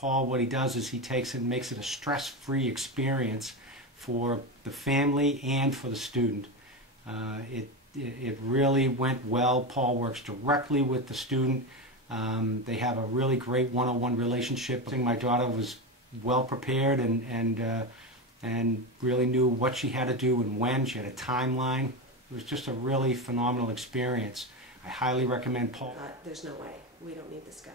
Paul, what he does is he takes it and makes it a stress-free experience for the family and for the student. It really went well. Paul works directly with the student. They have a really great one-on-one relationship. I think my daughter was well prepared and really knew what she had to do and when. She had a timeline. It was just a really phenomenal experience. I highly recommend Paul. There's no way. We don't need this guy.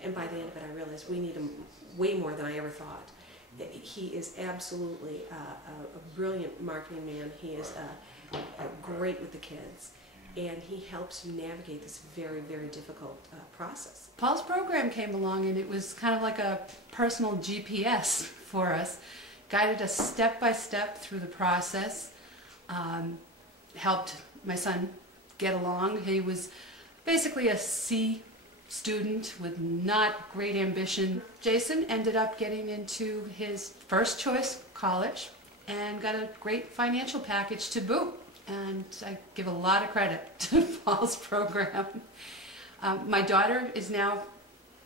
And by the end of it, I realized we need him way more than I ever thought. He is absolutely a brilliant marketing man. He is great with the kids, and he helps you navigate this very, very difficult process. Paul's program came along, and it was kind of like a personal GPS for us. Guided us step by step through the process, helped my son get along. He was basically a C student with not great ambition. Jason ended up getting into his first choice college and got a great financial package to boot. And I give a lot of credit to Paul's program. My daughter is now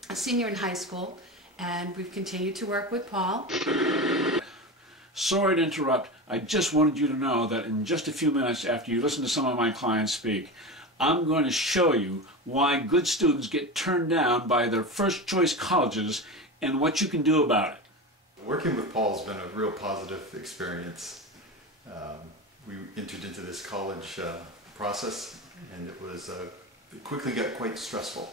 a senior in high school, and we've continued to work with Paul. Sorry to interrupt. I just wanted you to know that in just a few minutes after you listen to some of my clients speak, I'm going to show you why good students get turned down by their first choice colleges and what you can do about it. Working with Paul has been a real positive experience. We entered into this college process, and it quickly got quite stressful.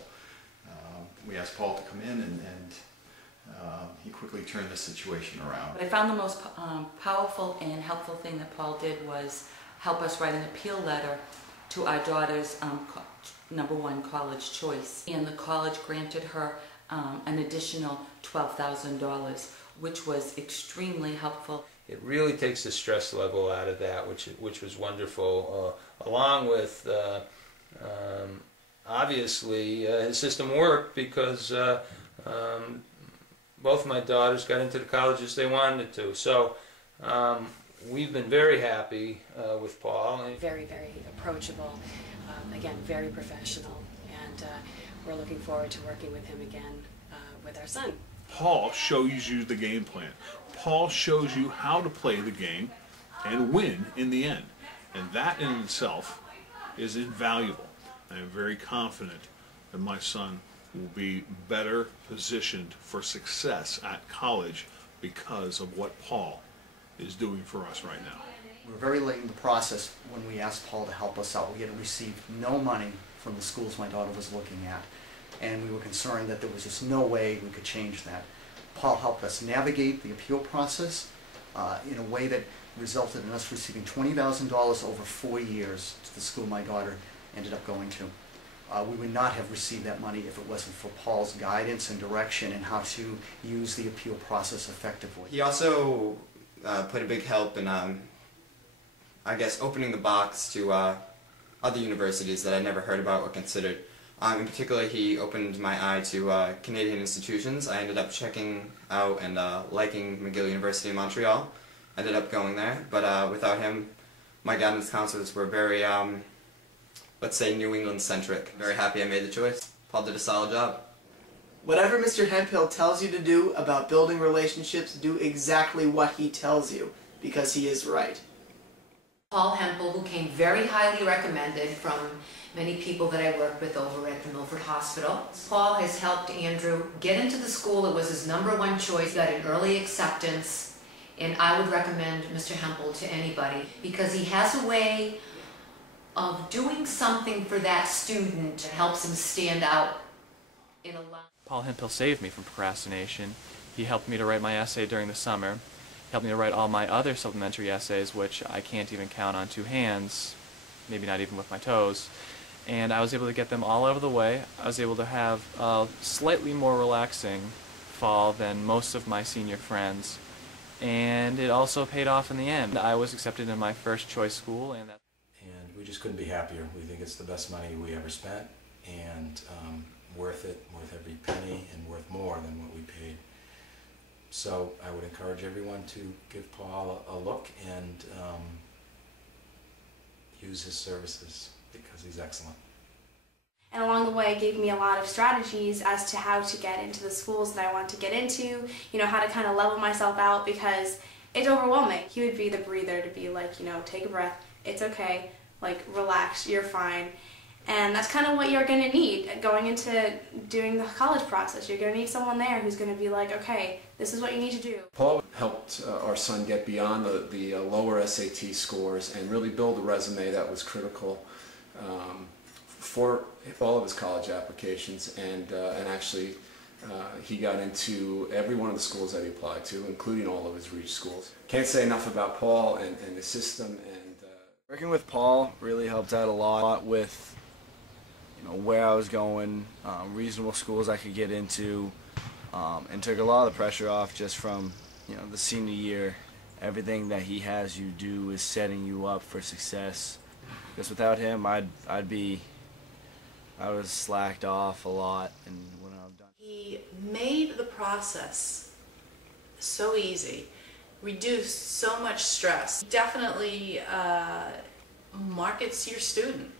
We asked Paul to come in, and he quickly turned the situation around. I found the most powerful and helpful thing that Paul did was help us write an appeal letter to our daughter's #1 college choice. And the college granted her an additional $12,000, which was extremely helpful. It really takes the stress level out of that, which was wonderful. Along with, obviously, his system worked because both my daughters got into the colleges they wanted to. So we've been very happy with Paul. Very, very approachable, again, very professional, and we're looking forward to working with him again with our son. Paul shows you the game plan. Paul shows you how to play the game and win in the end. And that in itself is invaluable. I am very confident that my son will be better positioned for success at college because of what Paul is doing for us right now. We were very late in the process when we asked Paul to help us out. We had received no money from the schools my daughter was looking at, and we were concerned that there was just no way we could change that. Paul helped us navigate the appeal process in a way that resulted in us receiving $20,000 over 4 years to the school my daughter ended up going to. We would not have received that money if it wasn't for Paul's guidance and direction in how to use the appeal process effectively. He also played a big help in, I guess, opening the box to other universities that I never heard about or considered. In particular, he opened my eye to Canadian institutions. I ended up checking out and liking McGill University in Montreal. Ended up going there, but without him, my guidance counselors were very, let's say, New England-centric. Very happy I made the choice. Paul did a solid job. Whatever Mr. Hemphill tells you to do about building relationships, do exactly what he tells you, because he is right. Paul Hemphill, who came very highly recommended from many people that I worked with over at the Milford Hospital. Paul has helped Andrew get into the school. It was his #1 choice, got an early acceptance, and I would recommend Mr. Hemphill to anybody because he has a way of doing something for that student that helps him stand out in a lot. Paul Hemphill saved me from procrastination. He helped me to write my essay during the summer, helped me to write all my other supplementary essays, which I can't even count on 2 hands, maybe not even with my toes. And I was able to get them all out of the way. I was able to have a slightly more relaxing fall than most of my senior friends. And it also paid off in the end. I was accepted in my first choice school, and we just couldn't be happier. We think it's the best money we ever spent, and worth it, worth every penny, and worth more than what we paid. So I would encourage everyone to give Paul a look and use his services because he's excellent. And along the way gave me a lot of strategies as to how to get into the schools that I want to get into, you know, how to kind of level myself out, because it's overwhelming. He would be the breather to be like, you know, take a breath, it's okay, like relax, you're fine. And that's kind of what you're going to need going into doing the college process. You're going to need someone there who's going to be like, okay, this is what you need to do. Paul helped our son get beyond the lower SAT scores and really build a resume that was critical for all of his college applications, and actually he got into every one of the schools that he applied to, including all of his reach schools. Can't say enough about Paul and the system. And working with Paul really helped out a lot with, you know, where I was going, reasonable schools I could get into, and took a lot of the pressure off just from, you know, the senior year. Everything that he has you do is setting you up for success. Because without him, I was slacked off a lot, and when I'm done. He made the process so easy, reduced so much stress. He definitely markets your student.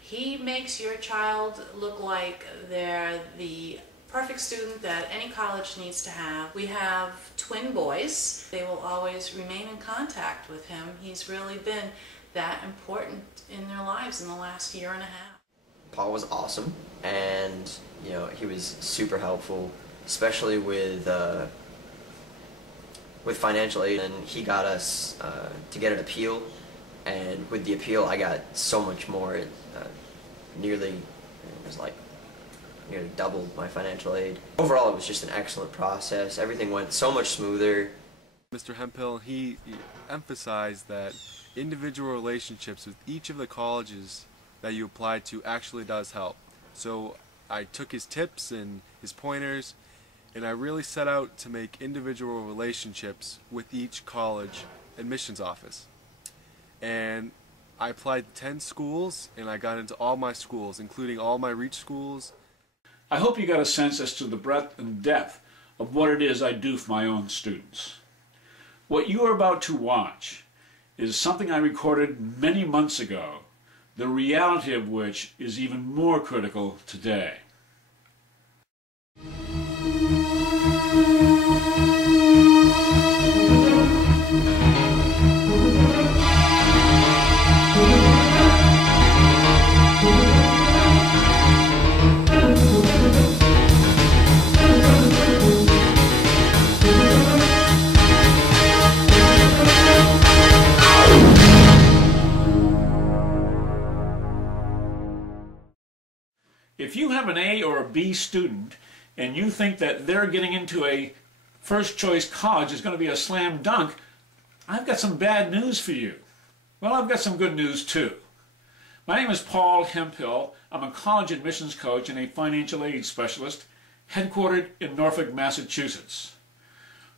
He makes your child look like they're the perfect student that any college needs to have. We have twin boys. They will always remain in contact with him. He's really been that important in their lives in the last year and a half. Paul was awesome, and you know, he was super helpful, especially with financial aid, and he got us to get an appeal, and with the appeal I got so much more. It nearly doubled my financial aid. Overall, it was just an excellent process. Everything went so much smoother. Mr. Hemphill, he emphasized that individual relationships with each of the colleges that you applied to actually does help. So I took his tips and his pointers, and I really set out to make individual relationships with each college admissions office. And I applied to 10 schools, and I got into all my schools, including all my reach schools. I hope you got a sense as to the breadth and depth of what it is I do for my own students. What you are about to watch is something I recorded many months ago, the reality of which is even more critical today. If you have an A or a B student and you think that they're getting into a first choice college is going to be a slam dunk, I've got some bad news for you. Well, I've got some good news too. My name is Paul Hemphill. I'm a college admissions coach and a financial aid specialist headquartered in Norfolk, Massachusetts.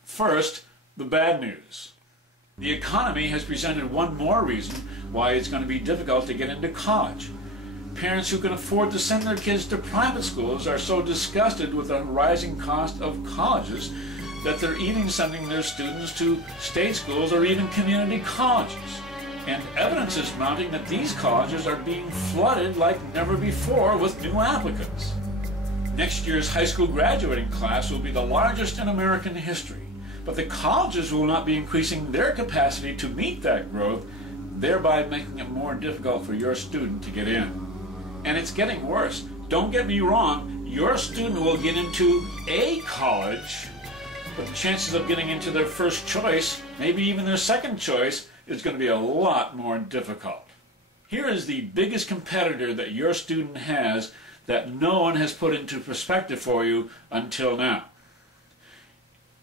First, the bad news. The economy has presented one more reason why it's going to be difficult to get into college. Parents who can afford to send their kids to private schools are so disgusted with the rising cost of colleges that they're even sending their students to state schools or even community colleges. And evidence is mounting that these colleges are being flooded like never before with new applicants. Next year's high school graduating class will be the largest in American history, but the colleges will not be increasing their capacity to meet that growth, thereby making it more difficult for your student to get in. And it's getting worse. Don't get me wrong, your student will get into a college, but the chances of getting into their first choice, maybe even their second choice, is going to be a lot more difficult. Here is the biggest competitor that your student has that no one has put into perspective for you until now.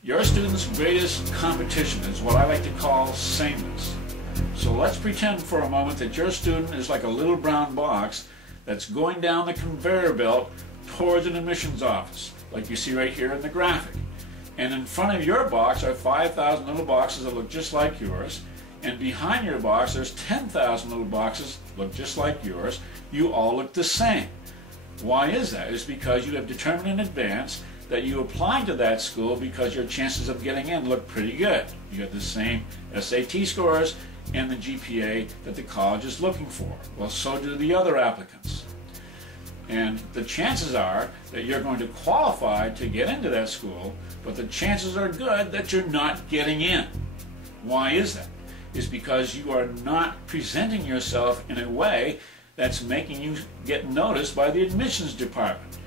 Your student's greatest competition is what I like to call sameness. So let's pretend for a moment that your student is like a little brown box that's going down the conveyor belt towards an admissions office, like you see right here in the graphic. And in front of your box are 5,000 little boxes that look just like yours, and behind your box there's 10,000 little boxes that look just like yours. You all look the same. Why is that? It's because you have determined in advance that you applied to that school because your chances of getting in look pretty good. You have the same SAT scores and the GPA that the college is looking for. Well, so do the other applicants. And the chances are that you're going to qualify to get into that school, but the chances are good that you're not getting in. Why is that? It's because you are not presenting yourself in a way that's making you get noticed by the admissions department.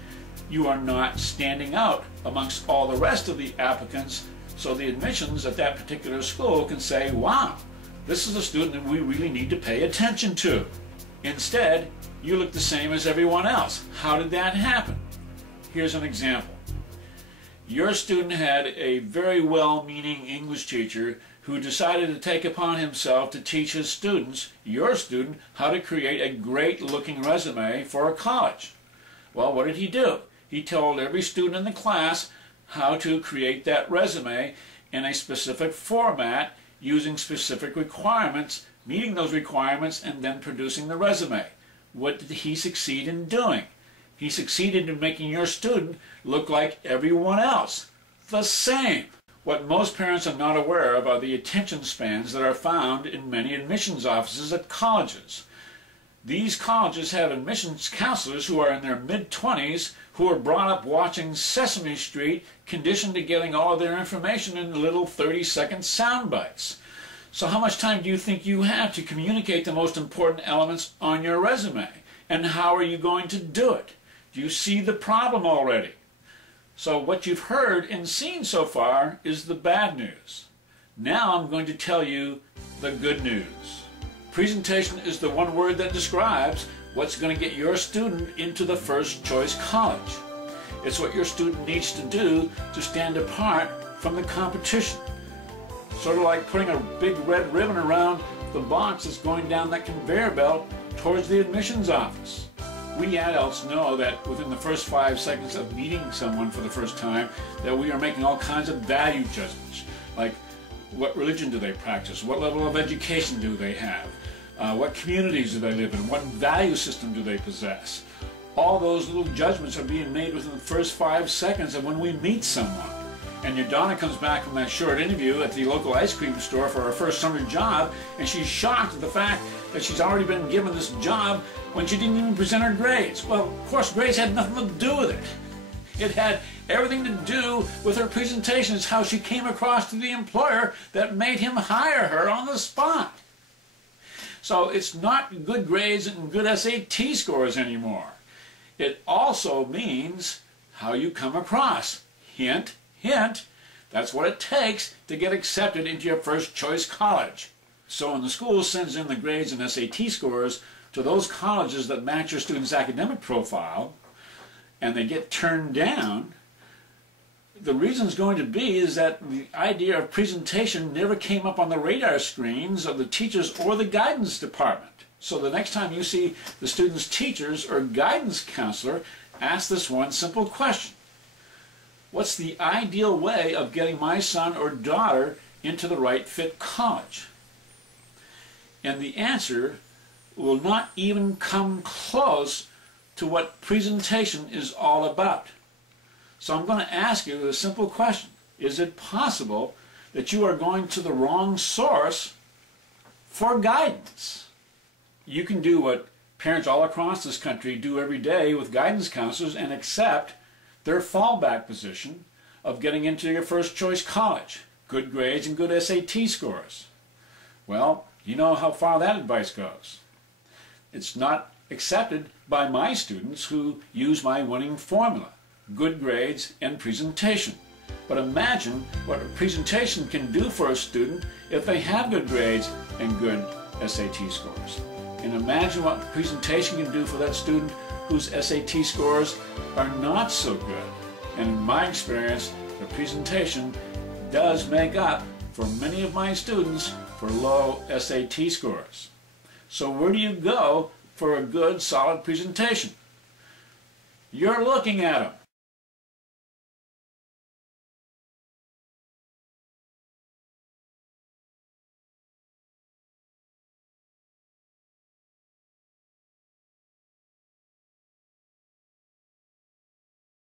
You are not standing out amongst all the rest of the applicants, so the admissions at that particular school can say, wow, this is a student that we really need to pay attention to. Instead, you look the same as everyone else. How did that happen? Here's an example. Your student had a very well-meaning English teacher who decided to take upon himself to teach his students, your student, how to create a great-looking resume for a college. Well, what did he do? He told every student in the class how to create that resume in a specific format using specific requirements, meeting those requirements, and then producing the resume. What did he succeed in doing? He succeeded in making your student look like everyone else. The same. What most parents are not aware of are the attention spans that are found in many admissions offices at colleges. These colleges have admissions counselors who are in their mid-20s who are brought up watching Sesame Street, conditioned to getting all of their information in little 30-second sound bites. So how much time do you think you have to communicate the most important elements on your resume? And how are you going to do it? Do you see the problem already? So what you've heard and seen so far is the bad news. Now I'm going to tell you the good news. Presentation is the one word that describes what's going to get your student into the first choice college. It's what your student needs to do to stand apart from the competition. Sort of like putting a big red ribbon around the box that's going down that conveyor belt towards the admissions office. We adults know that within the first 5 seconds of meeting someone for the first time that we are making all kinds of value judgments, like what religion do they practice, what level of education do they have, what communities do they live in, what value system do they possess. All those little judgments are being made within the first 5 seconds of when we meet someone. And your daughter comes back from that short interview at the local ice cream store for her first summer job, and she's shocked at the fact that she's already been given this job when she didn't even present her grades. Well, of course, grades had nothing to do with it. It had everything to do with her presentation. It's how she came across to the employer that made him hire her on the spot. So it's not good grades and good SAT scores anymore. It also means how you come across. Hint, hint, that's what it takes to get accepted into your first choice college. So when the school sends in the grades and SAT scores to those colleges that match your student's academic profile, and they get turned down, the reason is going to be is that the idea of presentation never came up on the radar screens of the teachers or the guidance department. So the next time you see the student's teachers or guidance counselor, ask this one simple question. What's the ideal way of getting my son or daughter into the right fit college? And the answer will not even come close to what presentation is all about. So I'm going to ask you a simple question. Is it possible that you are going to the wrong source for guidance? You can do what parents all across this country do every day with guidance counselors and accept their fallback position of getting into your first choice college, good grades and good SAT scores. Well, you know how far that advice goes. It's not accepted by my students who use my winning formula, good grades and presentation. But imagine what a presentation can do for a student if they have good grades and good SAT scores. And imagine what presentation can do for that student whose SAT scores are not so good. And in my experience, the presentation does make up for many of my students for low SAT scores. So where do you go for a good, solid presentation? You're looking at them.